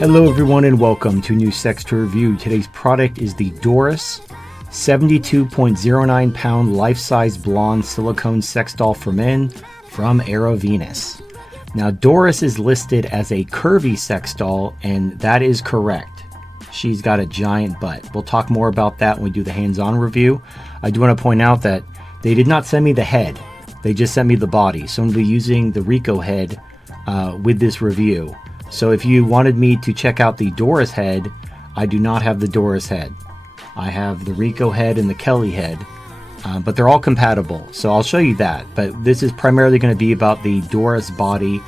Hello everyone and welcome to a new sex toy review. Today's product is the Doris 72.09 pound life-size blonde silicone sex doll for men from Erovenus. Now Doris is listed as a curvy sex doll, and that is correct. She's got a giant butt. We'll talk more about that when we do the hands-on review. I do want to point out that they did not send me the head. They just sent me the body. So I'm going to be using the Rico head with this review. So if you wanted me to check out the Doris head, I do not have the Doris head. I have the Rico head and the Kelly head, but they're all compatible. So I'll show you that. But this is primarily going to be about the Doris body,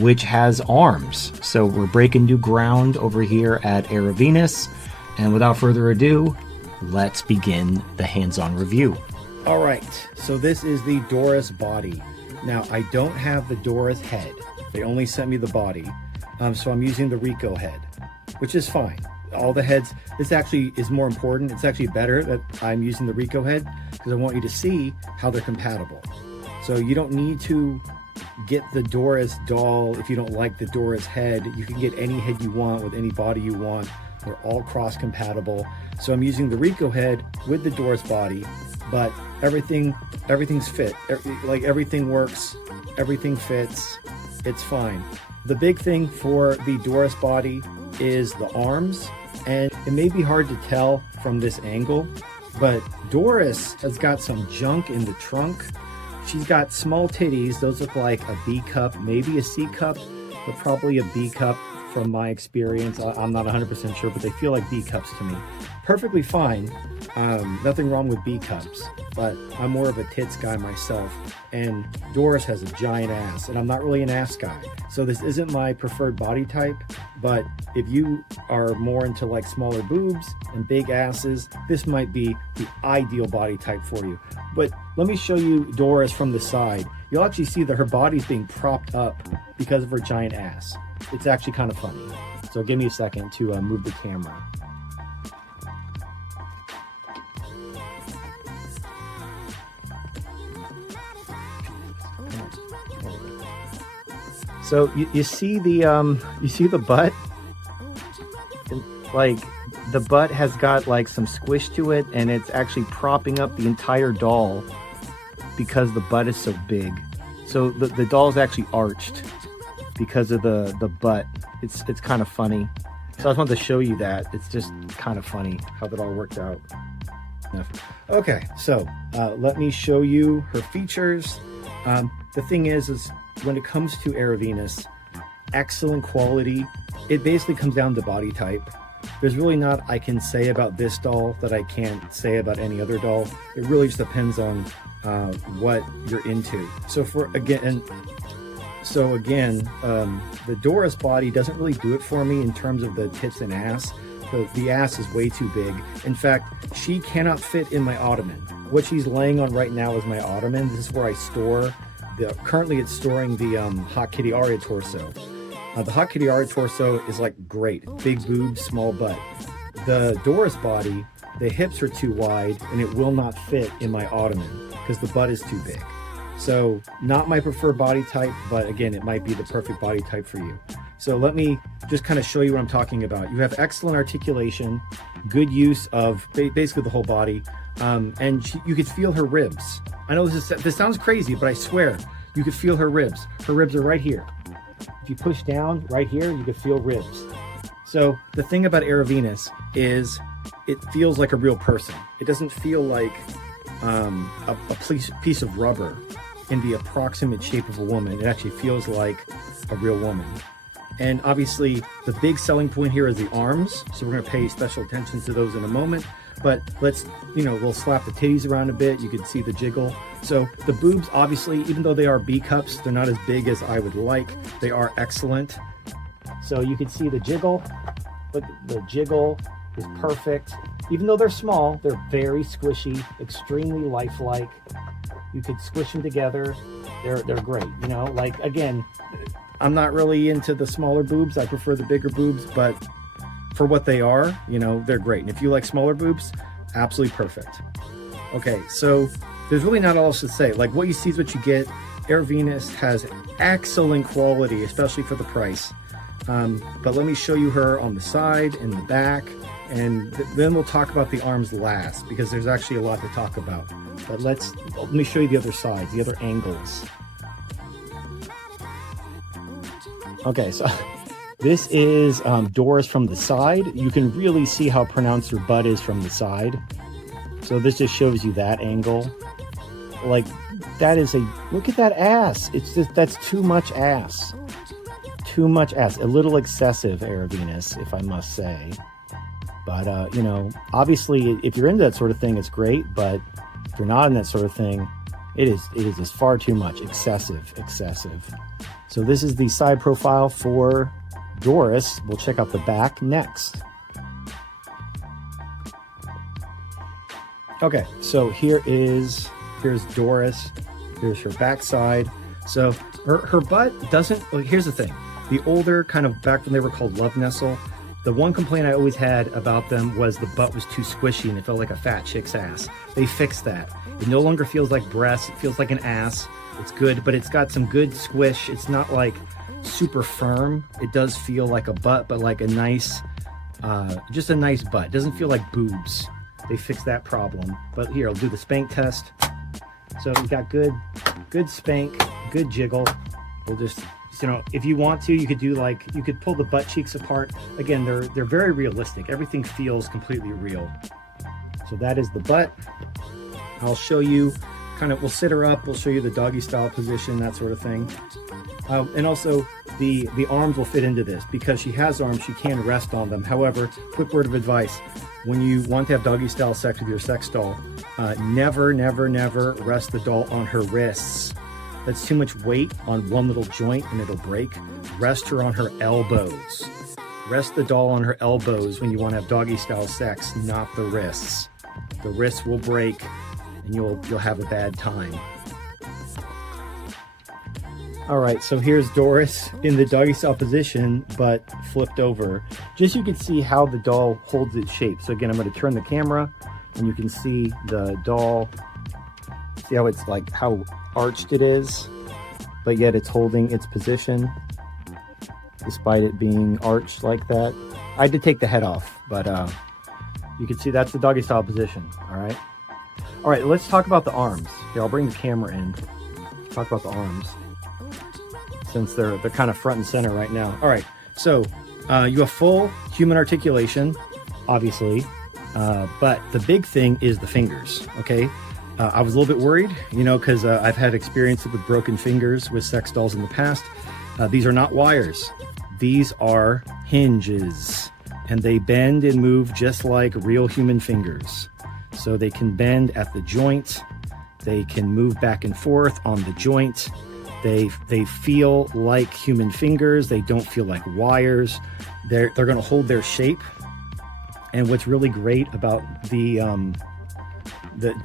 which has arms. So we're breaking new ground over here at Erovenus. And without further ado, let's begin the hands-on review. All right, so this is the Doris body. Now, I don't have the Doris head. They only sent me the body. So I'm using the Rico head, which is fine. All the heads, this actually is more important. It's actually better that I'm using the Rico head because I want you to see how they're compatible. So you don't need to get the Doris doll if you don't like the Doris head. You can get any head you want with any body you want. They're all cross-compatible. So I'm using the Rico head with the Doris body, but everything's fit. Like everything works, everything fits, it's fine. The big thing for the Doris body is the arms, and it may be hard to tell from this angle, but Doris has got some junk in the trunk. She's got small titties. Those look like a B cup, maybe a C cup, but probably a B cup from my experience. I'm not 100% sure, but they feel like B cups to me. Perfectly fine. Nothing wrong with B cups, but I'm more of a tits guy myself, and Doris has a giant ass, and I'm not really an ass guy. So this isn't my preferred body type, but if you are more into like smaller boobs and big asses, this might be the ideal body type for you. But let me show you Doris from the side. You'll actually see that her body's being propped up because of her giant ass. It's actually kind of funny. So give me a second to move the camera. So you see the butt? Like the butt has got like some squish to it, and it's actually propping up the entire doll because the butt is so big. So the doll's actually arched because of the butt. It's kind of funny. So I just wanted to show you that. It's just kind of funny how that all worked out. Okay, so let me show you her features. The thing is when it comes to Erovenus, excellent quality. It basically comes down to body type. There's really not I can say about this doll that I can't say about any other doll. It really just depends on what you're into. So again, the Doris body doesn't really do it for me in terms of the tits and ass. The ass is way too big. In fact, she cannot fit in my ottoman. What she's laying on right now is my ottoman. This is where I store currently it's storing the Hot Kitty Aria torso. The Hot Kitty Aria torso is like great, big boobs, small butt. The Doris body, the hips are too wide and it will not fit in my ottoman because the butt is too big. So not my preferred body type, but again, it might be the perfect body type for you. So let me just kind of show you what I'm talking about. You have excellent articulation, good use of basically the whole body, and you could feel her ribs. I know this sounds crazy, but I swear you could feel her ribs. Her ribs are right here. If you push down right here, you could feel ribs. So the thing about Erovenus is it feels like a real person. It doesn't feel like a piece of rubber in the approximate shape of a woman. It actually feels like a real woman. And obviously the big selling point here is the arms. So we're gonna pay special attention to those in a moment, but we'll slap the titties around a bit. You can see the jiggle. So the boobs, obviously, even though they are B cups, they're not as big as I would like. They are excellent. So you can see the jiggle. Look, the jiggle is perfect. Even though they're small, they're very squishy, extremely lifelike. You could squish them together. They're great. Like again, I'm not really into the smaller boobs. I prefer the bigger boobs, but for what they are, they're great. And if you like smaller boobs, absolutely perfect. Okay, so there's really not all else to say. Like what you see is what you get. Erovenus has excellent quality, especially for the price. But let me show you her on the side and the back, and then we'll talk about the arms last, because there's actually a lot to talk about. But let me show you the other sides, the other angles. Okay, so this is Doris from the side. You can really see how pronounced her butt is from the side. So this just shows you that angle. Like, that is look at that ass. It's just, that's too much ass. Too much ass. A little excessive, Erovenus, if I must say. But, you know, obviously, if you're into that sort of thing, it's great. But if you're not in that sort of thing, it is just far too much. Excessive. So this is the side profile for Doris. We'll check out the back next. Okay, so here's Doris. Here's her backside. So her butt doesn't, well, here's the thing. The older, kind of back when they were called Love Nestle, the one complaint I always had about them was the butt was too squishy and it felt like a fat chick's ass. They fixed that. It no longer feels like breasts, it feels like an ass. It's good, but it's got some good squish. It's not like super firm. It does feel like a butt, but like a nice, just a nice butt. It doesn't feel like boobs. They fixed that problem. But here, I'll do the spank test. So we got good spank, good jiggle. We'll just, you know, if you want to, you could do like, you could pull the butt cheeks apart. Again, they're very realistic. Everything feels completely real. So that is the butt. I'll show you kind of, we'll sit her up, we'll show you the doggy style position, that sort of thing. And also the arms will fit into this. Because she has arms, she can rest on them. However, quick word of advice, when you want to have doggy style sex with your sex doll, never rest the doll on her wrists. That's too much weight on one little joint and it'll break. Rest her on her elbows. Rest the doll on her elbows when you want to have doggy style sex, not the wrists. The wrists will break and you'll have a bad time. All right, so here's Doris in the doggy style position, but flipped over. Just so you can see how the doll holds its shape. So again, I'm going to turn the camera and you can see the doll. See how it's like, how arched it is, but yet it's holding its position despite it being arched like that. I had to take the head off, but you can see that's the doggy style position. All right, let's talk about the arms. Here, I'll bring the camera in. Talk about the arms, since they're kind of front and center right now. All right, so you have full human articulation, obviously, but the big thing is the fingers, okay? I was a little bit worried, you know, because I've had experience with broken fingers with sex dolls in the past. These are not wires. These are hinges, and they bend and move just like real human fingers. So they can bend at the joint. They can move back and forth on the joint. They feel like human fingers. They don't feel like wires. They're going to hold their shape. And what's really great about the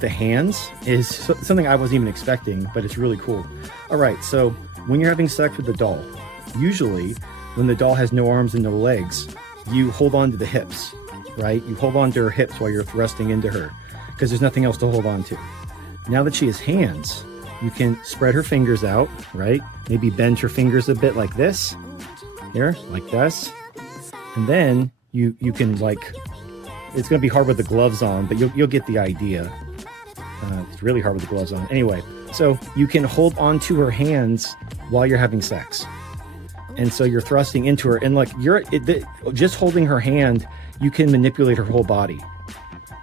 hands is something I wasn't even expecting, but it's really cool. All right, so when you're having sex with the doll, usually when the doll has no arms and no legs, you hold on to the hips, right? You hold on to her hips while you're thrusting into her because there's nothing else to hold on to. Now that she has hands, you can spread her fingers out, right? Maybe bend her fingers a bit like this, here, like this. And then you can, like, it's going to be hard with the gloves on, but you'll get the idea. It's really hard with the gloves on. Anyway, so you can hold on to her hands while you're having sex. And so you're thrusting into her, and like just holding her hand, you can manipulate her whole body.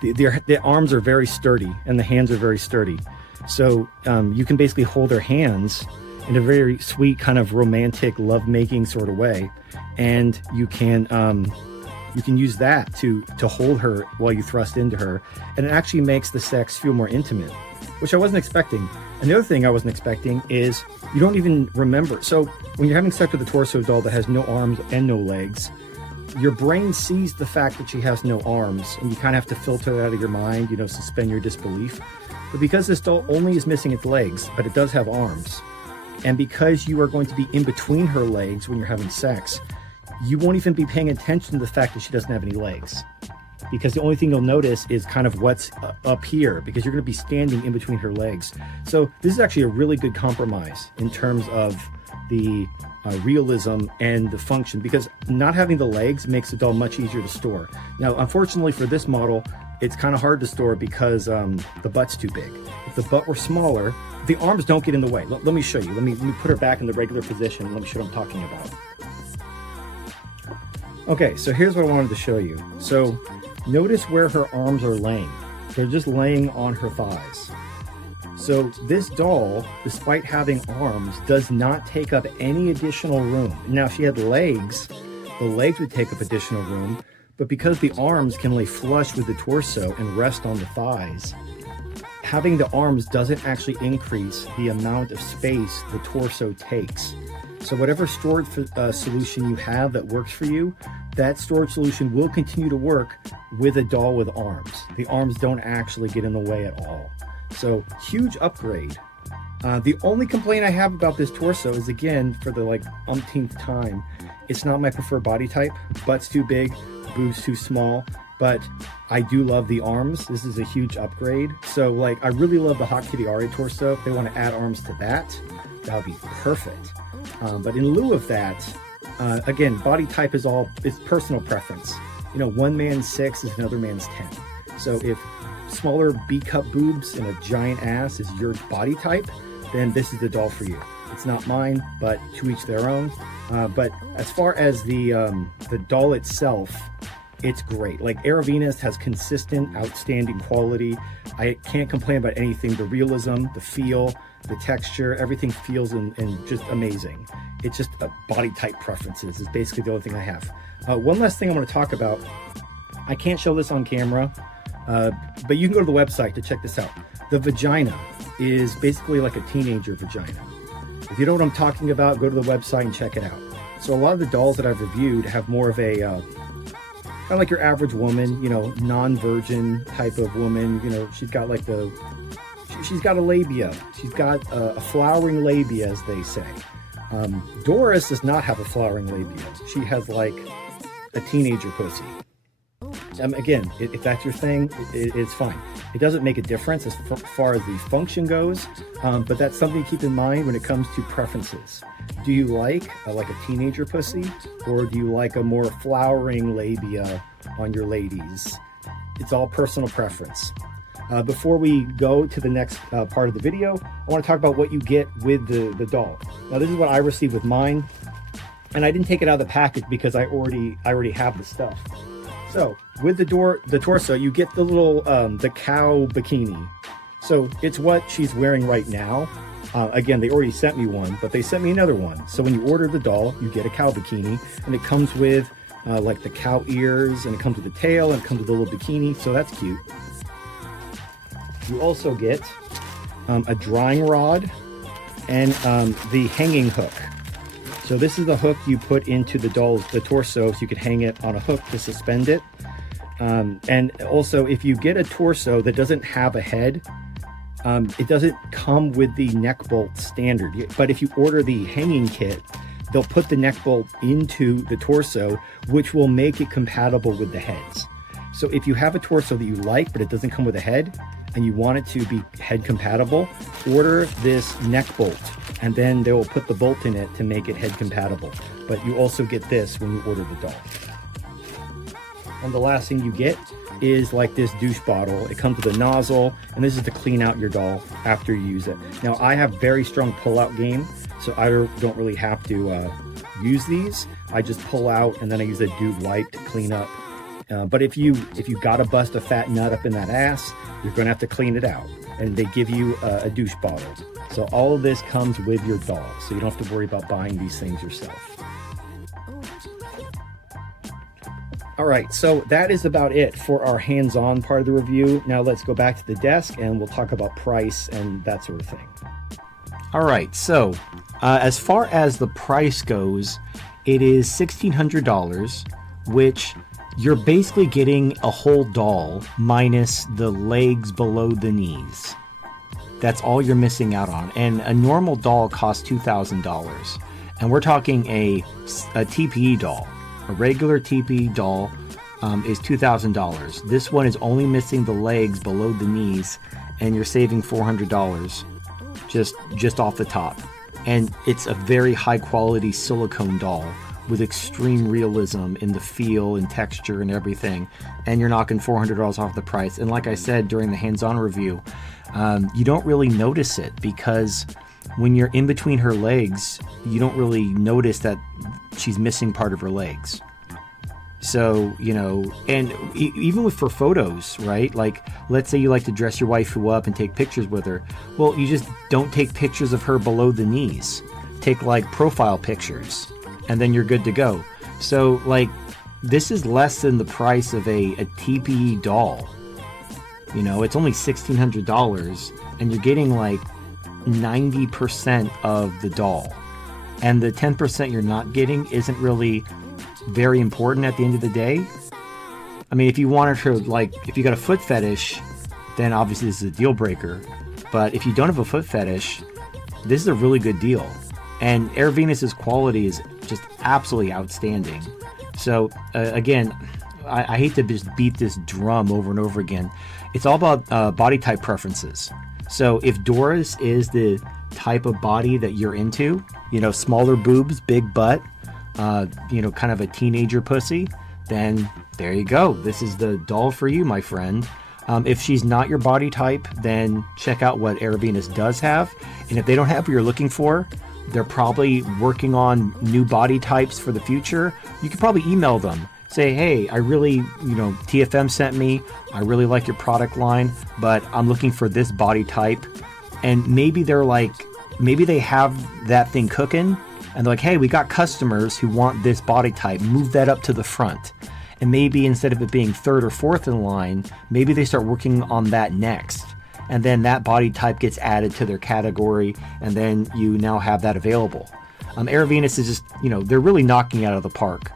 The arms are very sturdy and the hands are very sturdy. So you can basically hold her hands in a very sweet kind of romantic lovemaking sort of way. And you can use that to hold her while you thrust into her. And it actually makes the sex feel more intimate, which I wasn't expecting. And the other thing I wasn't expecting is you don't even remember. So when you're having sex with a torso doll that has no arms and no legs, your brain sees the fact that she has no arms, and you kind of have to filter that out of your mind, you know, suspend your disbelief. But because this doll only is missing its legs, but it does have arms, and because you are going to be in between her legs when you're having sex, you won't even be paying attention to the fact that she doesn't have any legs. Because the only thing you'll notice is kind of what's up here, because you're going to be standing in between her legs. So this is actually a really good compromise in terms of the realism and the function, because not having the legs makes the doll much easier to store. Now, unfortunately for this model, it's kind of hard to store because the butt's too big. If the butt were smaller, the arms don't get in the way. Let me show you. Let me put her back in the regular position. Let me show what I'm talking about. Okay, so here's what I wanted to show you. So notice where her arms are laying. They're just laying on her thighs. So this doll, despite having arms, does not take up any additional room. Now, if she had legs, the legs would take up additional room, but because the arms can lay flush with the torso and rest on the thighs, having the arms doesn't actually increase the amount of space the torso takes. So whatever storage solution you have that works for you, that storage solution will continue to work with a doll with arms. The arms don't actually get in the way at all. So huge upgrade. The only complaint I have about this torso is, again, for the like umpteenth time, it's not my preferred body type. Butt's too big, boobs too small, but I do love the arms. This is a huge upgrade. So like, I really love the Hot Kitty Aria torso. If they want to add arms to that, that would be perfect. But in lieu of that, again, body type is personal preference. You know, one man's 6 is another man's 10. So if smaller B-cup boobs and a giant ass is your body type, then this is the doll for you. It's not mine, but to each their own. But as far as the doll itself, it's great. Like, Erovenus has consistent, outstanding quality. I can't complain about anything. The realism, the feel, the texture, everything feels and just amazing. It's just body type preferences is basically the only thing I have. One last thing I want to talk about. I can't show this on camera, but you can go to the website to check this out. The vagina is basically like a teenager vagina. If you know what I'm talking about, go to the website and check it out. So a lot of the dolls that I've reviewed have more of a kind of like your average woman, you know, non-virgin type of woman. You know, she's got like she's got a labia. She's got a flowering labia, as they say. Doris does not have a flowering labia. She has like a teenager pussy. Again, if that's your thing, it's fine. It doesn't make a difference as far as the function goes, but that's something to keep in mind when it comes to preferences. Do you like a teenager pussy, or do you like a more flowering labia on your ladies? It's all personal preference. Before we go to the next part of the video, I want to talk about what you get with the doll. Now, this is what I received with mine, and I didn't take it out of the package because I already have the stuff. So with the torso, you get the little the cow bikini. So it's what she's wearing right now. Again, they already sent me one, but they sent me another one. So when you order the doll, you get a cow bikini, and it comes with like the cow ears, and it comes with the tail, and it comes with a little bikini. So that's cute. You also get a drying rod and the hanging hook. So this is the hook you put into the torso, so you could hang it on a hook to suspend it. And also, if you get a torso that doesn't have a head, it doesn't come with the neck bolt standard. But if you order the hanging kit, they'll put the neck bolt into the torso, which will make it compatible with the heads. So if you have a torso that you like, but it doesn't come with a head, and you want it to be head compatible, order this neck bolt, and then they will put the bolt in it to make it head compatible. But you also get this when you order the doll. And the last thing you get is like this douche bottle. It comes with a nozzle, and this is to clean out your doll after you use it. Now, I have very strong pull-out game, so I don't really have to use these. I just pull out, and then I use a dude wipe to clean up. But if you gotta bust a fat nut up in that ass, you're gonna have to clean it out. And they give you a douche bottle. So all of this comes with your doll, so you don't have to worry about buying these things yourself. All right, so that is about it for our hands-on part of the review. Now let's go back to the desk and we'll talk about price and that sort of thing. All right, so as far as the price goes, it is $1,600, which you're basically getting a whole doll minus the legs below the knees. That's all you're missing out on. And a normal doll costs $2,000. And we're talking a TPE doll. A regular TPE doll is $2,000. This one is only missing the legs below the knees, and you're saving $400 just off the top. And it's a very high quality silicone doll with extreme realism in the feel and texture and everything. And you're knocking $400 off the price. And like I said during the hands-on review, you don't really notice it because when you're in between her legs, you don't really notice that she's missing part of her legs. So, you know, and even for photos, right? Like, let's say you like to dress your waifu up and take pictures with her. Well, you just don't take pictures of her below the knees. Take like profile pictures and then you're good to go. So like, this is less than the price of a TPE doll. You know, it's only $1,600 and you're getting like 90% of the doll. And the 10% you're not getting isn't really very important at the end of the day. I mean, if you wanted to, like, if you got a foot fetish, then obviously this is a deal breaker. But if you don't have a foot fetish, this is a really good deal. And Erovenus' quality is just absolutely outstanding. So again, I hate to just beat this drum over and over again. It's all about body type preferences. So if Doris is the type of body that you're into, you know, smaller boobs, big butt, you know, kind of a teenager pussy, then there you go. This is the doll for you, my friend. If she's not your body type, then check out what Erovenus does have. And if they don't have what you're looking for, they're probably working on new body types for the future. You could probably email them. Say, hey, I really, you know, TFM sent me. I really like your product line, but I'm looking for this body type. And maybe they're like, maybe they have that thing cooking. And they're like, hey, we got customers who want this body type. Move that up to the front. And maybe instead of it being third or fourth in line, maybe they start working on that next. And then that body type gets added to their category. And then you now have that available. Erovenus is just, you know, they're really knocking it out of the park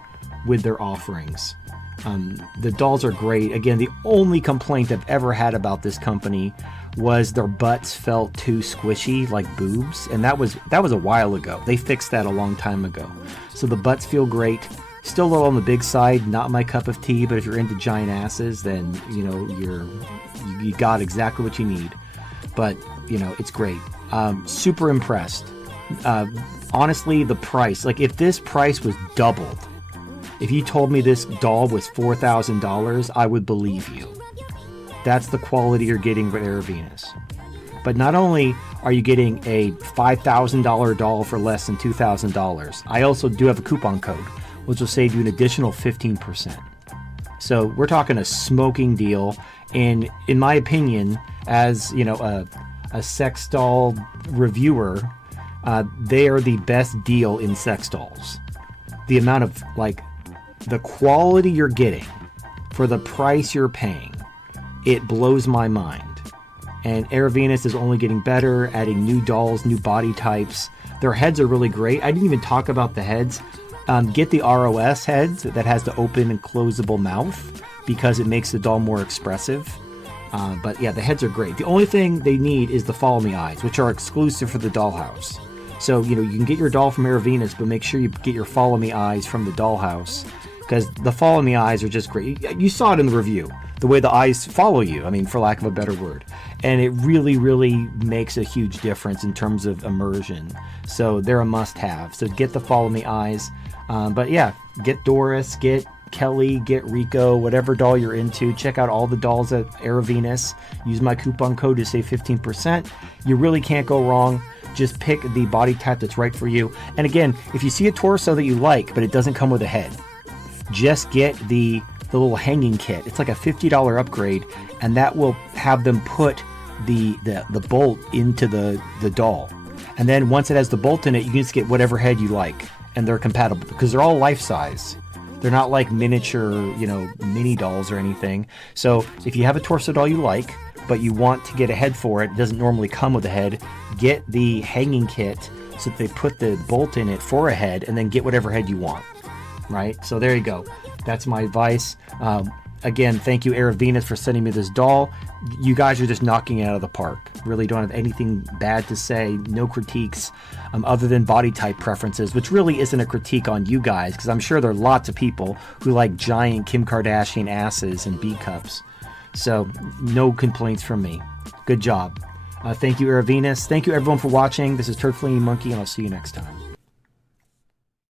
with their offerings. The dolls are great. Again, the only complaint I've ever had about this company was their butts felt too squishy, like boobs, and that was a while ago. They fixed that a long time ago. So the butts feel great. Still a little on the big side, not my cup of tea, but if you're into giant asses, then you know you got exactly what you need. But you know, it's great. Super impressed. Honestly, the price, like if this price was doubled, if you told me this doll was $4,000, I would believe you. That's the quality you're getting with Erovenus. But not only are you getting a $5,000 doll for less than $2,000, I also do have a coupon code, which will save you an additional 15%. So we're talking a smoking deal. And in my opinion, as you know, a sex doll reviewer, they are the best deal in sex dolls. The amount of like the quality you're getting for the price you're paying, it blows my mind. And Erovenus is only getting better, adding new dolls, new body types. Their heads are really great. I didn't even talk about the heads. Get the ROS heads that has the open and closable mouth because it makes the doll more expressive. But yeah, the heads are great. The only thing they need is the Follow Me eyes, which are exclusive for the dollhouse. So, you know, you can get your doll from Erovenus, but make sure you get your Follow Me eyes from the dollhouse because the Follow Me eyes are just great. You saw it in the review, the way the eyes follow you, I mean, for lack of a better word. And it really, really makes a huge difference in terms of immersion. So they're a must-have. So get the Follow Me eyes. But yeah, get Doris, get Kelly, get Rico, whatever doll you're into. Check out all the dolls at Erovenus. Use my coupon code to save 15%. You really can't go wrong. Just pick the body type that's right for you. And again, if you see a torso that you like, but it doesn't come with a head, just get the little hanging kit. It's like a $50 upgrade, and that will have them put the bolt into the doll. And then once it has the bolt in it, you can just get whatever head you like, and they're compatible because they're all life size. They're not like miniature, you know, mini dolls or anything. So if you have a torso doll you like, but you want to get a head for it, it doesn't normally come with a head, get the hanging kit so that they put the bolt in it for a head, and then get whatever head you want. Right? So there you go. That's my advice. Again, thank you, Erovenus, for sending me this doll. You guys are just knocking it out of the park. Really don't have anything bad to say. No critiques other than body type preferences, which really isn't a critique on you guys, because I'm sure there are lots of people who like giant Kim Kardashian asses and B cups. So no complaints from me. Good job. Thank you, Erovenus. Thank you, everyone, for watching. This is Turd Flinging Monkey, and I'll see you next time.